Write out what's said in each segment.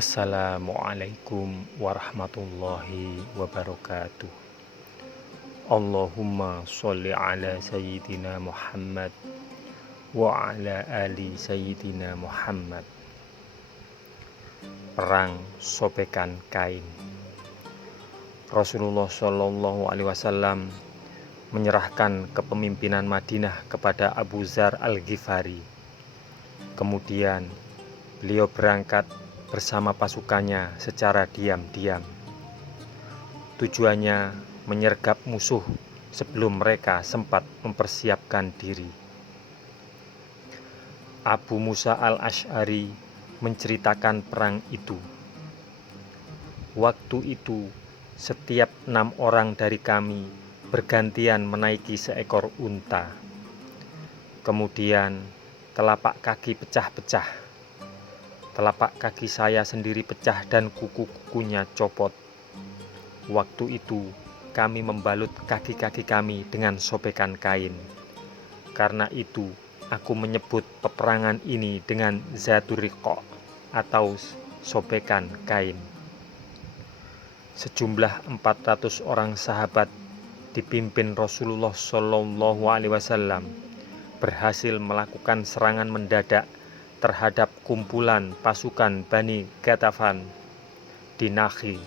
Assalamualaikum warahmatullahi wabarakatuh. Allahumma sholli ala Sayyidina Muhammad wa ala ali Sayyidina Muhammad. Perang sobekan kain. Rasulullah Shallallahu Alaihi Wasallam menyerahkan kepemimpinan Madinah kepada Abu Dzar Al-Ghifari. Kemudian beliau berangkat bersama pasukannya secara diam-diam. Tujuannya menyergap musuh sebelum mereka sempat mempersiapkan diri. Abu Musa Al-Asy'ari menceritakan perang itu. Waktu itu, setiap 6 orang dari kami bergantian menaiki seekor unta. Kemudian telapak kaki pecah-pecah. Telapak kaki saya sendiri pecah dan kuku-kukunya copot. Waktu itu kami membalut kaki-kaki kami dengan sobekan kain. Karena itu aku menyebut peperangan ini dengan Dzatur Riqa atau sobekan kain. Sejumlah 400 orang sahabat dipimpin Rasulullah Shallallahu Alaihi Wasallam berhasil melakukan serangan mendadak terhadap kumpulan pasukan Bani Ghatafan di Nakhi.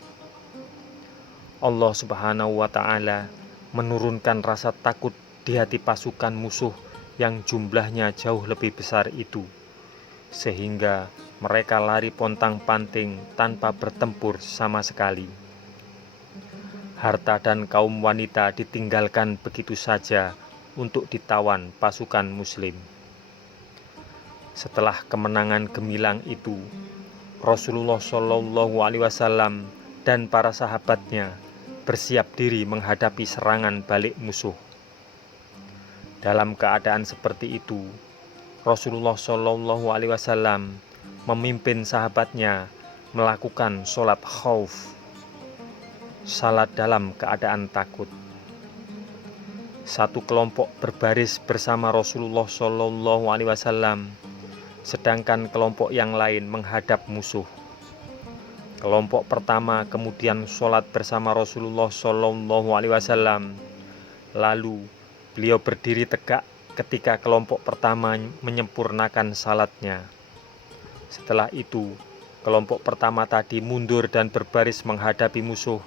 Allah Subhanahu wa Ta'ala menurunkan rasa takut di hati pasukan musuh yang jumlahnya jauh lebih besar itu, sehingga mereka lari pontang-panting tanpa bertempur sama sekali. Harta dan kaum wanita ditinggalkan begitu saja untuk ditawan pasukan Muslim. Setelah kemenangan gemilang itu, Rasulullah Shallallahu Alaihi Wasallam dan para sahabatnya bersiap diri menghadapi serangan balik musuh. Dalam keadaan seperti itu, Rasulullah Shallallahu Alaihi Wasallam memimpin sahabatnya melakukan sholat khauf, salat dalam keadaan takut. Satu kelompok berbaris bersama Rasulullah Shallallahu Alaihi Wasallam, sedangkan kelompok yang lain menghadap musuh. Kelompok pertama kemudian sholat bersama Rasulullah Shallallahu Alaihi Wasallam. Lalu beliau berdiri tegak ketika kelompok pertama menyempurnakan salatnya. Setelah itu, kelompok pertama tadi mundur dan berbaris menghadapi musuh,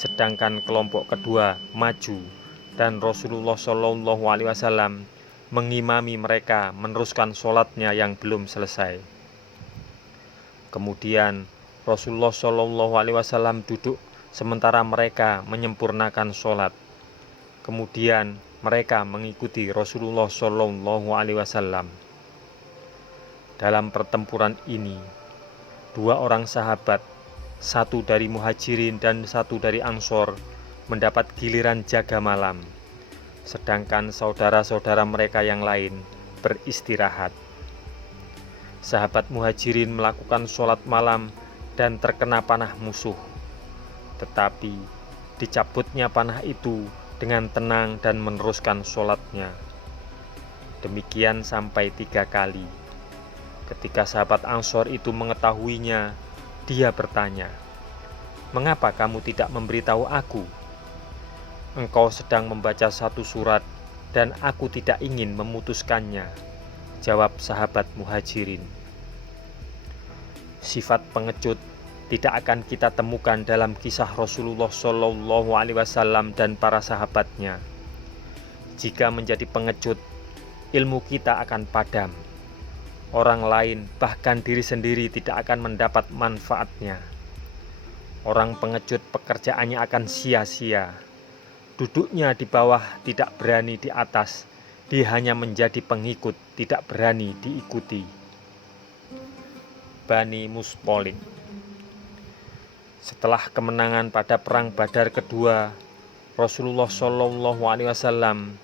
sedangkan kelompok kedua maju dan Rasulullah Shallallahu Alaihi Wasallam mengimami mereka meneruskan sholatnya yang belum selesai. Kemudian Rasulullah Shallallahu Alaihi Wasallam duduk sementara mereka menyempurnakan sholat. Kemudian mereka mengikuti Rasulullah Shallallahu Alaihi Wasallam. Dalam pertempuran ini, 2 orang sahabat, satu dari Muhajirin dan satu dari Ansor, mendapat giliran jaga malam, sedangkan saudara-saudara mereka yang lain beristirahat. Sahabat Muhajirin melakukan sholat malam dan terkena panah musuh, tetapi dicabutnya panah itu dengan tenang dan meneruskan sholatnya. Demikian sampai 3 kali. Ketika sahabat Ansor itu mengetahuinya, dia bertanya, "Mengapa kamu tidak memberitahu aku? Engkau sedang membaca satu surat dan aku tidak ingin memutuskannya," jawab sahabat Muhajirin. Sifat pengecut tidak akan kita temukan dalam kisah Rasulullah Shallallahu Alaihi Wasallam dan para sahabatnya. Jika menjadi pengecut, ilmu kita akan padam. Orang lain, bahkan diri sendiri tidak akan mendapat manfaatnya. Orang pengecut pekerjaannya akan sia-sia. Duduknya di bawah, tidak berani di atas. Dia hanya menjadi pengikut, tidak berani diikuti. Bani Mustalik. Setelah kemenangan pada perang Badar kedua, Rasulullah Shallallahu Alaihi Wasallam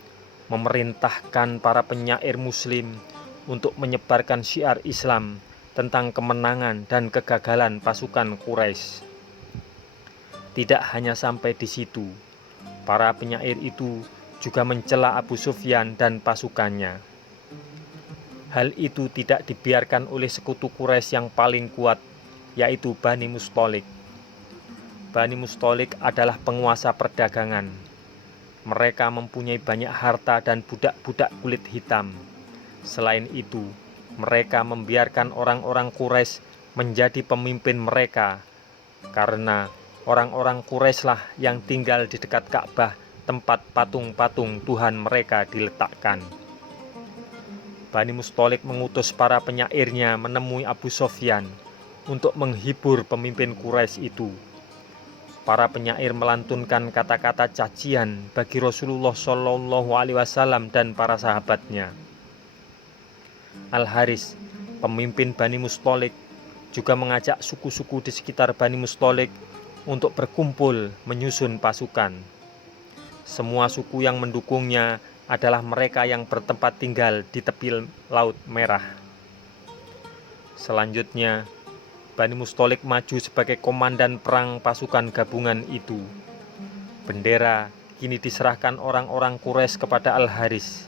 memerintahkan para penyair Muslim untuk menyebarkan syiar Islam tentang kemenangan dan kegagalan pasukan Quraisy. Tidak hanya sampai di situ, para penyair itu juga mencela Abu Sufyan dan pasukannya. Hal itu tidak dibiarkan oleh sekutu Quraisy yang paling kuat, yaitu Bani Mustholik. Bani Mustholik adalah penguasa perdagangan. Mereka mempunyai banyak harta dan budak-budak kulit hitam. Selain itu, mereka membiarkan orang-orang Quraisy menjadi pemimpin mereka, karena orang-orang Quraisy lah yang tinggal di dekat Ka'bah, tempat patung-patung Tuhan mereka diletakkan. Bani Mustholik mengutus para penyairnya menemui Abu Sufyan untuk menghibur pemimpin Quraisy itu. Para penyair melantunkan kata-kata cacian bagi Rasulullah Shallallahu Alaihi Wasallam dan para sahabatnya. Al-Haris, pemimpin Bani Mustholik, juga mengajak suku-suku di sekitar Bani Mustholik untuk berkumpul menyusun pasukan. Semua suku yang mendukungnya adalah mereka yang bertempat tinggal di tepi Laut Merah. Selanjutnya, Bani Mustholik maju sebagai komandan perang pasukan gabungan itu. Bendera kini diserahkan orang-orang Quraisy kepada Al-Haris.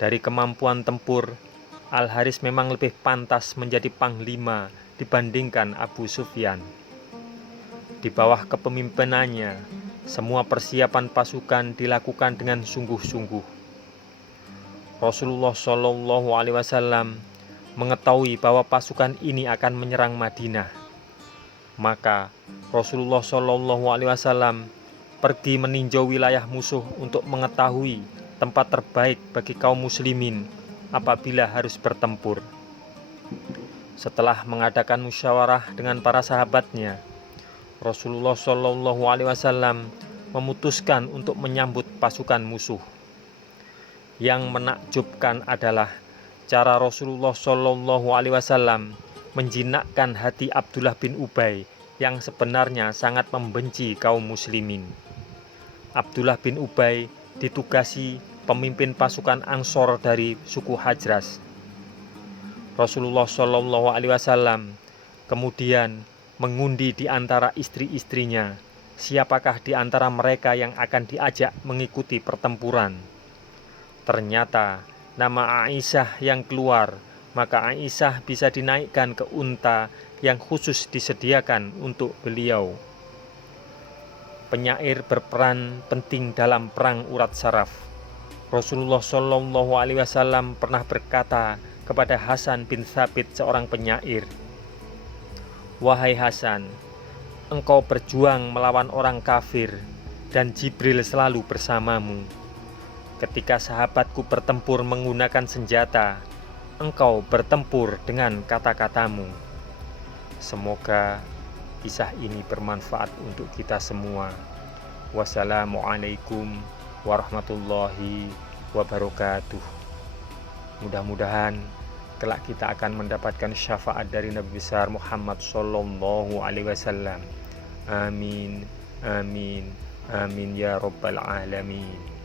Dari kemampuan tempur, Al-Haris memang lebih pantas menjadi panglima dibandingkan Abu Sufyan. Di bawah kepemimpinannya, semua persiapan pasukan dilakukan dengan sungguh-sungguh. Rasulullah Shallallahu Alaihi Wasallam mengetahui bahwa pasukan ini akan menyerang Madinah. Maka Rasulullah Shallallahu Alaihi Wasallam pergi meninjau wilayah musuh untuk mengetahui tempat terbaik bagi kaum muslimin apabila harus bertempur. Setelah mengadakan musyawarah dengan para sahabatnya, Rasulullah Shallallahu Alaihi Wasallam memutuskan untuk menyambut pasukan musuh. Yang menakjubkan adalah cara Rasulullah Shallallahu Alaihi Wasallam menjinakkan hati Abdullah bin Ubay yang sebenarnya sangat membenci kaum muslimin. Abdullah bin Ubay ditugasi pemimpin pasukan Ansor dari suku Hajras. Rasulullah Shallallahu Alaihi Wasallam kemudian mengundi di antara istri-istrinya, siapakah di antara mereka yang akan diajak mengikuti pertempuran. Ternyata nama Aisyah yang keluar, maka Aisyah bisa dinaikkan ke unta yang khusus disediakan untuk beliau. Penyair berperan penting dalam perang Urat Saraf. Rasulullah Shallallahu Alaihi Wasallam pernah berkata kepada Hasan bin Thabit, seorang penyair, "Wahai Hasan, engkau berjuang melawan orang kafir dan Jibril selalu bersamamu. Ketika sahabatku bertempur menggunakan senjata, engkau bertempur dengan kata-katamu." Semoga kisah ini bermanfaat untuk kita semua. Wassalamualaikum warahmatullahi wabarakatuh. Mudah-mudahan kelak kita akan mendapatkan syafaat dari Nabi besar Muhammad Sallallahu Alaihi Wasallam. Amin, amin, amin ya Rabbal Alamin.